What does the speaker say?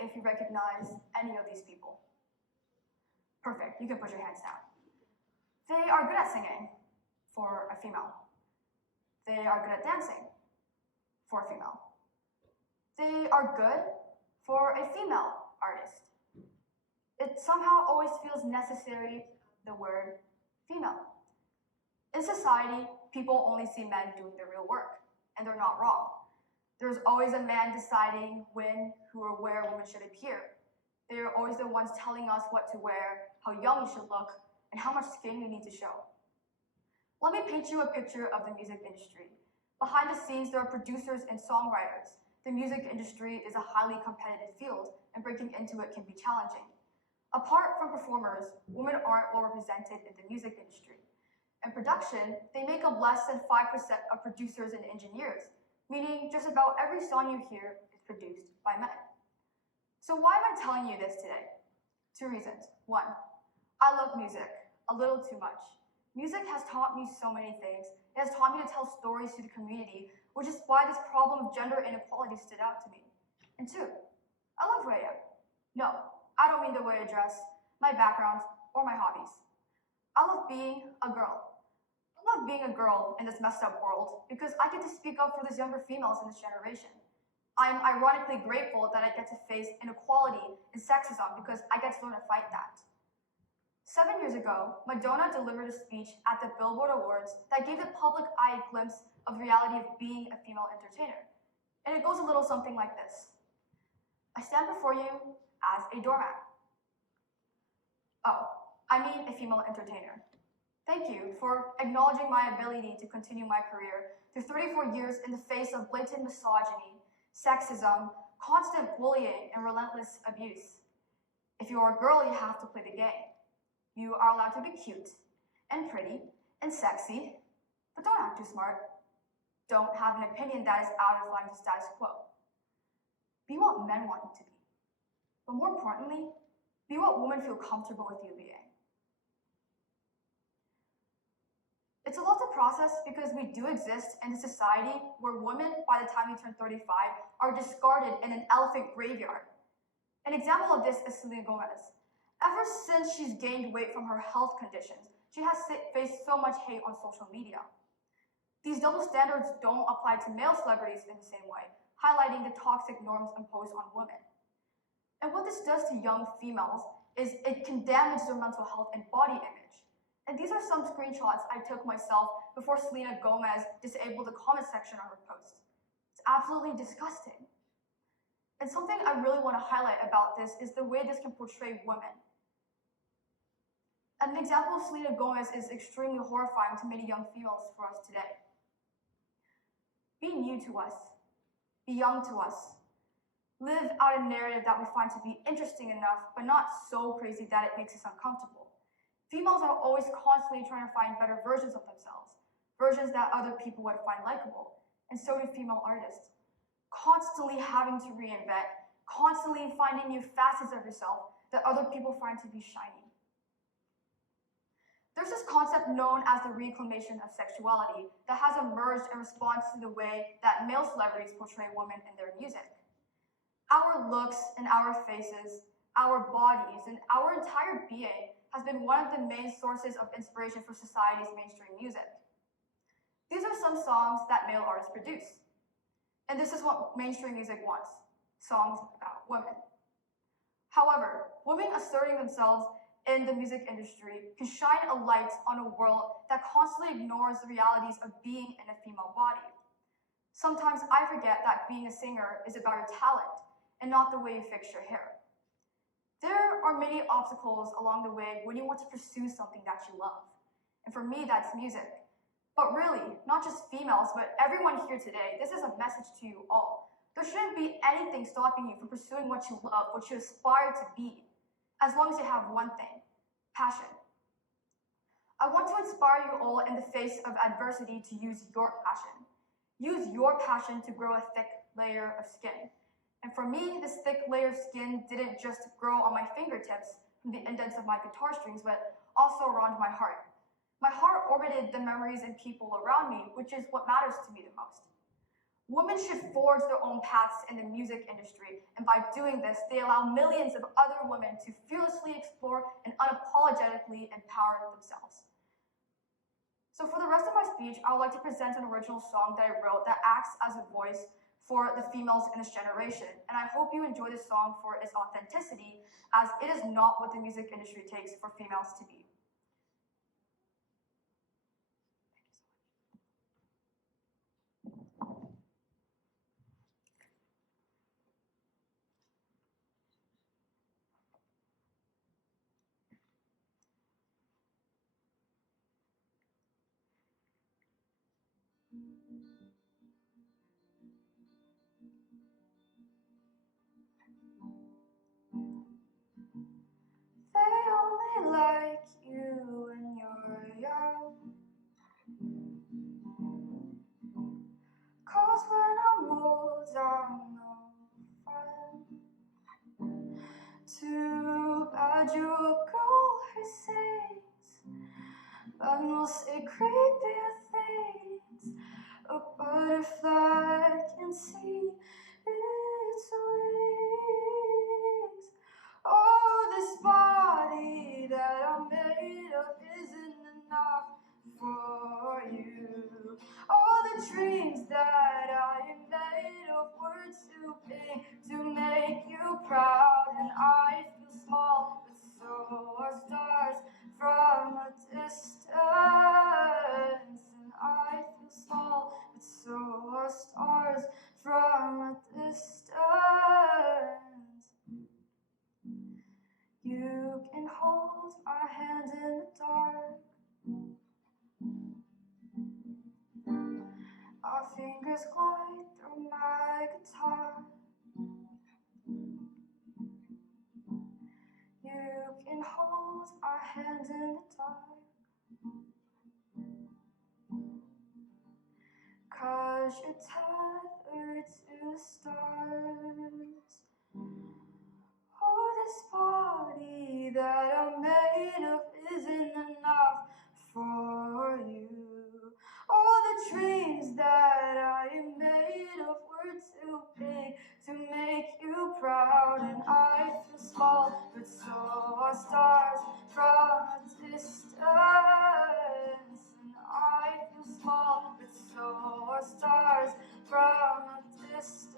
if you recognize any of these people. Perfect, you can put your hands down. They are good at singing, for a female. They are good at dancing, for a female. They are good for a female artist. It somehow always feels necessary, the word female. In society, people only see men doing the real work, and they're not wrong. There's always a man deciding when, who, or where women should appear. They're always the ones telling us what to wear, how young we should look, and how much skin we need to show. Let me paint you a picture of the music industry. Behind the scenes, there are producers and songwriters. The music industry is a highly competitive field, and breaking into it can be challenging. Apart from performers, women aren't well represented in the music industry. In production, they make up less than 5% of producers and engineers, meaning just about every song you hear is produced by men. So why am I telling you this today? 2 reasons. 1, I love music, a little too much. Music has taught me so many things. It has taught me to tell stories to the community, which is why this problem of gender inequality stood out to me. And 2, I love radio. No, I don't mean the way I dress, my background, or my hobbies. I love being a girl. I love being a girl in this messed up world because I get to speak up for these younger females in this generation. I'm ironically grateful that I get to face inequality and sexism because I get to learn to fight that. 7 years ago, Madonna delivered a speech at the Billboard Awards that gave the public eye a glimpse of the reality of being a female entertainer. And it goes a little something like this. I stand before you as a doormat. Oh, I mean a female entertainer. Thank you for acknowledging my ability to continue my career through 34 years in the face of blatant misogyny, sexism, constant bullying, and relentless abuse. If you are a girl, you have to play the game. You are allowed to be cute and pretty and sexy, but don't act too smart. Don't have an opinion that is out of line with status quo. Be what men want you to be. But more importantly, be what women feel comfortable with you being. It's a lot to process because we do exist in a society where women, by the time they turn 35, are discarded in an elephant graveyard. An example of this is Selena Gomez. Ever since she's gained weight from her health conditions, she has faced so much hate on social media. These double standards don't apply to male celebrities in the same way, highlighting the toxic norms imposed on women. And what this does to young females is it can damage their mental health and body image. And these are some screenshots I took myself before Selena Gomez disabled the comment section on her post. It's absolutely disgusting. And something I really want to highlight about this is the way this can portray women. An example of Selena Gomez is extremely horrifying to many young females for us today. Be new to us. Be young to us. Live out a narrative that we find to be interesting enough, but not so crazy that it makes us uncomfortable. Females are always constantly trying to find better versions of themselves, versions that other people would find likable, and so do female artists. Constantly having to reinvent, constantly finding new facets of yourself that other people find to be shiny. There's this concept known as the reclamation of sexuality that has emerged in response to the way that male celebrities portray women in their music. Our looks and our faces, our bodies, and our entire being has been one of the main sources of inspiration for society's mainstream music. These are some songs that male artists produce. And this is what mainstream music wants, songs about women. However, women asserting themselves in the music industry can shine a light on a world that constantly ignores the realities of being in a female body. Sometimes I forget that being a singer is about your talent and not the way you fix your hair. There are many obstacles along the way when you want to pursue something that you love. And for me, that's music. But really, not just females, but everyone here today, this is a message to you all. There shouldn't be anything stopping you from pursuing what you love, what you aspire to be, as long as you have one thing, passion. I want to inspire you all in the face of adversity to use your passion. Use your passion to grow a thick layer of skin. And for me, this thick layer of skin didn't just grow on my fingertips from the indents of my guitar strings, but also around my heart. My heart orbited the memories and people around me, which is what matters to me the most. Women should forge their own paths in the music industry, and by doing this, they allow millions of other women to fearlessly explore and unapologetically empower themselves. So for the rest of my speech, I would like to present an original song that I wrote that acts as a voice for the females in this generation. And I hope you enjoy this song for its authenticity, as it is not what the music industry takes for females to be. They only like you when you're young, 'cause when I'm old, I'm no fun. Too bad you're a girl who sings, but will say creepy things. A butterfly can see its wings. Oh, this body that I'm made of isn't enough for you. All the dreams that I am made of were too big to make you proud, and I feel small, but so are stars from a distance. And I feel small, but so are stars from a distance. You can hold my hand in the dark. Our fingers glide through my guitar. You can hold our hand in the dark, 'cause you're tethered to the stars. Oh, this body that I'm made of isn't enough for you. All the dreams that I am made of were too big to make you proud, and I feel small, but so are stars from a distance. And I feel small, but so are stars from a distance.